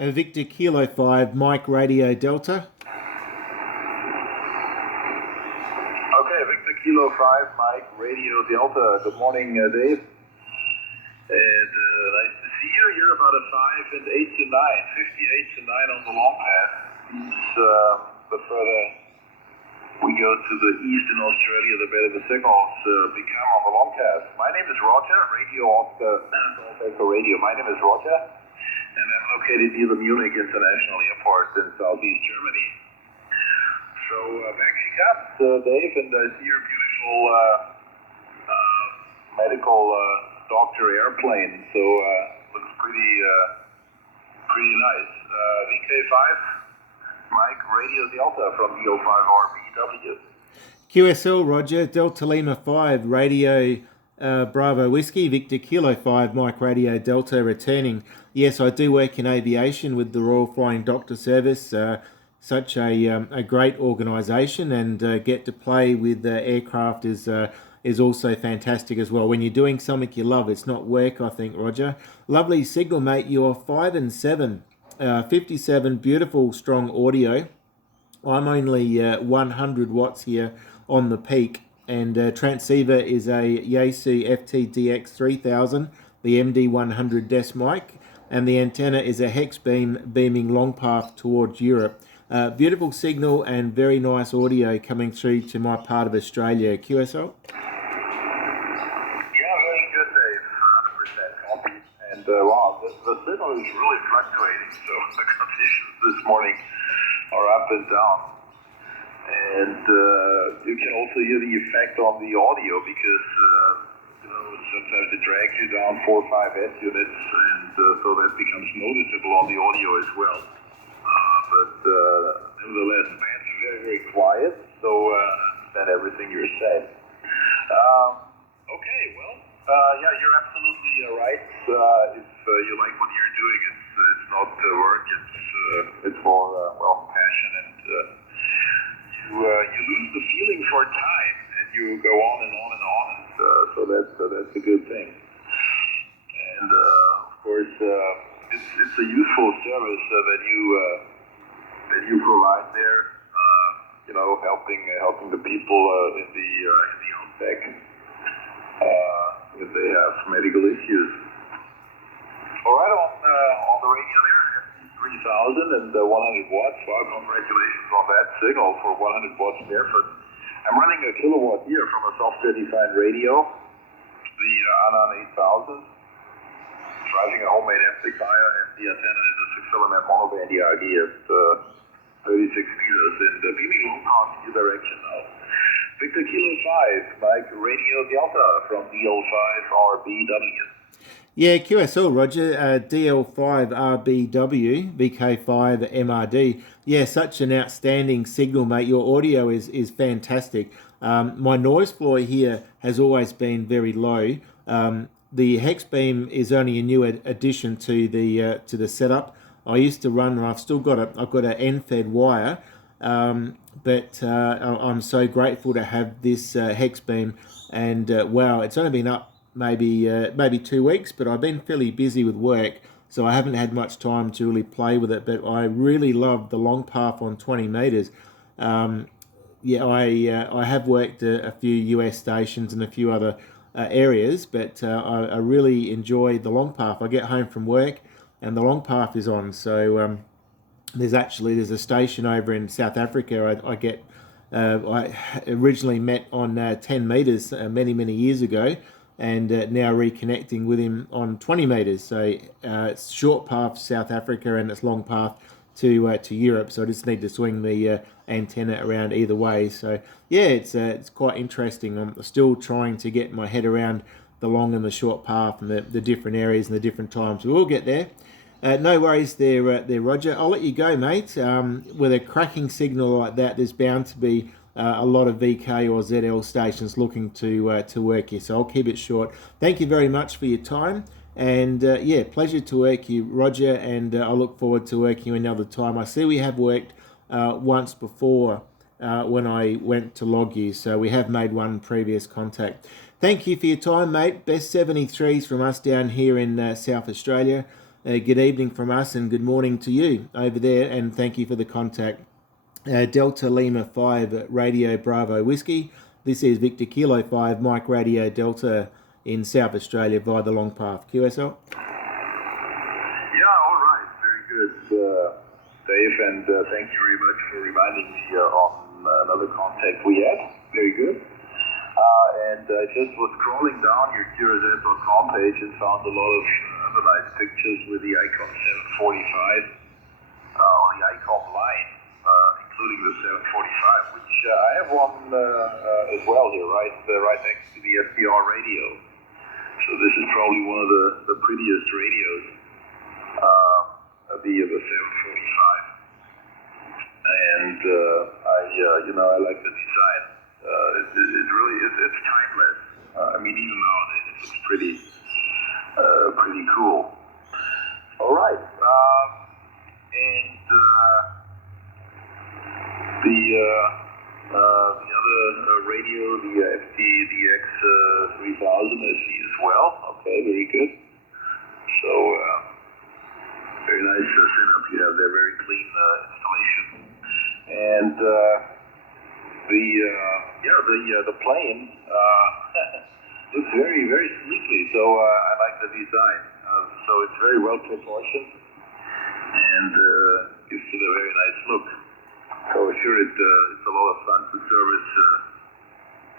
Victor Kilo 5, Mike Radio Delta. Okay, Victor Kilo 5, Mike Radio Delta. Good morning, Dave. And nice to see you. You're about a 5 and 8 to 9, 58 to 9 on the long path. The further we go to the east in Australia, the better the signals become on the long path. My name is Roger, Radio. My name is Roger, and I'm located near the Munich International Airport in southeast Germany. So back she comes, Dave, and I see your beautiful medical doctor airplane. So looks pretty nice. VK5, Mike Radio Delta from DL5RBW. QSO Roger, Delta Lima 5, Radio Bravo Whiskey, Victor Kilo 5, Mike Radio Delta returning. Yes, I do work in aviation with the Royal Flying Doctor Service, such a great organisation, and get to play with aircraft is also fantastic as well. When you're doing something you love, it's not work, I think, Roger. Lovely signal, mate. You're 5 and 7. 57, beautiful, strong audio. I'm only 100 watts here on the peak, and transceiver is a Yaesu FTDX3000, the MD100 desk mic, and the antenna is a Hexbeam beaming long path towards Europe. Beautiful signal and very nice audio coming through to my part of Australia. QSO? Yeah, very good, Dave. 100% copy. And wow, the signal is really fluctuating, so the conditions this morning are up and down. And you can also hear the effect on the audio because sometimes it drags you down 4 or 5 S units, and so that becomes noticeable on the audio as well. But nevertheless, the band's very, very quiet, so understand everything you're saying. Okay, well, yeah, you're absolutely right. If you like what you're doing, it's not work, it's more passion, and you lose the feeling for time, and you go on and on and on, and so that's a good thing. And of course, it's a useful service that you provide there. Helping the people in the outback if they have medical issues. All right, on the radio there, FTDX3000 and 100 watts. Wow, congratulations on that signal for 100 watts barefoot. I'm running a kilowatt here from a software-defined radio, the Anan 8000. Driving a homemade amplifier, and the antenna is a 6-element monoband ERG at 36 meters and beaming long path in your direction now. Victor Kilo 5, Mike Radio Delta from DL5RBW. Yeah, QSO, Roger, DL5RBW, VK5MRD. Yeah, such an outstanding signal, mate. Your audio is fantastic. My noise floor here has always been very low. The Hexbeam is only a new addition to the setup. I used to run, and I've got an end-fed wire, but I'm so grateful to have this Hexbeam. And wow, it's only been up maybe 2 weeks, but I've been fairly busy with work, so I haven't had much time to really play with it. But I really love the long path on 20 meters. Yeah, I have worked a few US stations and a few other areas, but I really enjoy the long path. I get home from work and the long path is on. So there's a station over in South Africa. I originally met on 10 meters many years ago, and now reconnecting with him on 20 meters. So it's short path South Africa and it's long path to Europe. So I just need to swing the antenna around either way. So yeah, it's quite interesting. I'm still trying to get my head around the long and the short path and the different areas and the different times. We will get there. No worries there, Roger. I'll let you go, mate. With a cracking signal like that, there's bound to be a lot of VK or ZL stations looking to work here. So I'll keep it short. Thank you very much for your time. And yeah, pleasure to work you, Roger. And I look forward to working you another time. I see we have worked once before when I went to log you. So we have made one previous contact. Thank you for your time, mate. Best 73s from us down here in South Australia. Good evening from us and good morning to you over there, and thank you for the contact. Delta Lima 5 Radio Bravo Whiskey. This is Victor Kilo 5 Mike Radio Delta in South Australia via the long path. QSO? Yeah, all right. Very good, Dave, and thank you very much for reminding me on another contact we had. Very good. And I just was scrolling down your QSO.com page and found a lot of other nice pictures with the Icon 745 or the Icon line, including the 745, which I have one as well here, right next to the FDR radio. So this is probably one of the prettiest radios, the 745. And I like the design. It's timeless. I mean, even nowadays it looks pretty cool. All right. And the other radio, the FTDX3000, I see as well. Okay, very good. So very nice setup you have there. Very clean installation. And the plane looks very, very sleekly, so I like the design. So it's very well proportioned and gives it a very nice look. So sure, it's a lot of fun to service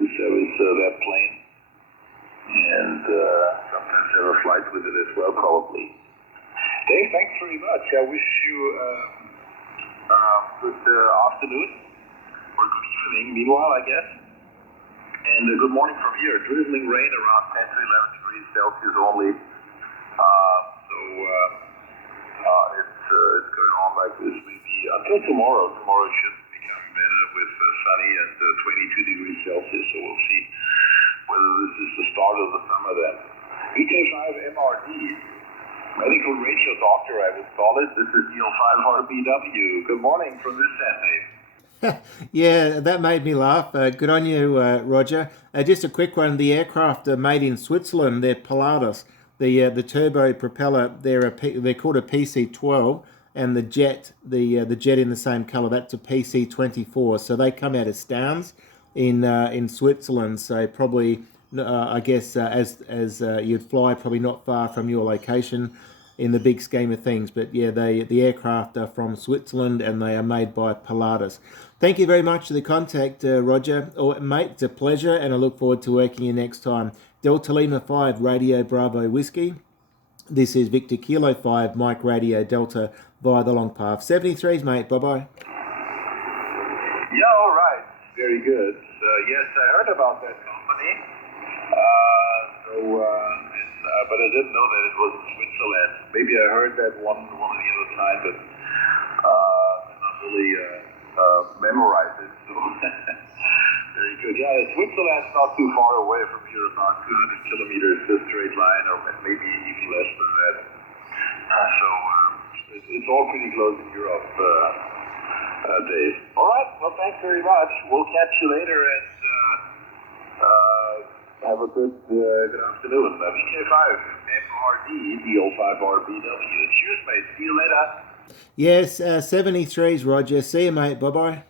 that plane, and sometimes have a flight with it as well, probably. Dave, thanks very much. I wish you good afternoon. Or good evening, meanwhile, I guess. And good morning from here. Drizzling rain around 10 to 11 degrees Celsius only. It's going on like this maybe until tomorrow. Tomorrow it should become better with sunny and 22 degrees Celsius. So we'll see whether this is the start of the summer then. VK5MRD, medical radio doctor, I would call it. This is DL5RBW. Good morning from this end, Dave. Yeah, that made me laugh. Good on you, Roger. Just a quick one. The aircraft are made in Switzerland. They're Pilatus. The turbo propeller, they're called a PC-12, and the jet in the same colour, that's a PC-24. So they come out of Stans in Switzerland. So probably, I guess, as you'd fly, probably not far from your location in the big scheme of things. But yeah, the aircraft are from Switzerland and they are made by Pilatus. Thank you very much for the contact, Roger. Mate, it's a pleasure, and I look forward to working you next time. Delta Lima 5 Radio Bravo Whiskey. This is Victor Kilo 5 Mike Radio Delta via the long path. 73s, mate. Bye-bye. Yeah, all right. Very good. Yes, I heard about that company. But I didn't know that it was in Switzerland. Maybe I heard that one of the other time, but not really memorize it. So very good. Yeah, Switzerland's not too far away from here, about 200 kilometers, a straight line, or maybe even less than that. So it's all pretty close in Europe, Dave. All right. Well, thanks very much. We'll catch you later, and have a good afternoon. VK5MRD, DL5RBW. Cheers, mate. See you later. Yes, 73s, Roger. See you, mate. Bye-bye.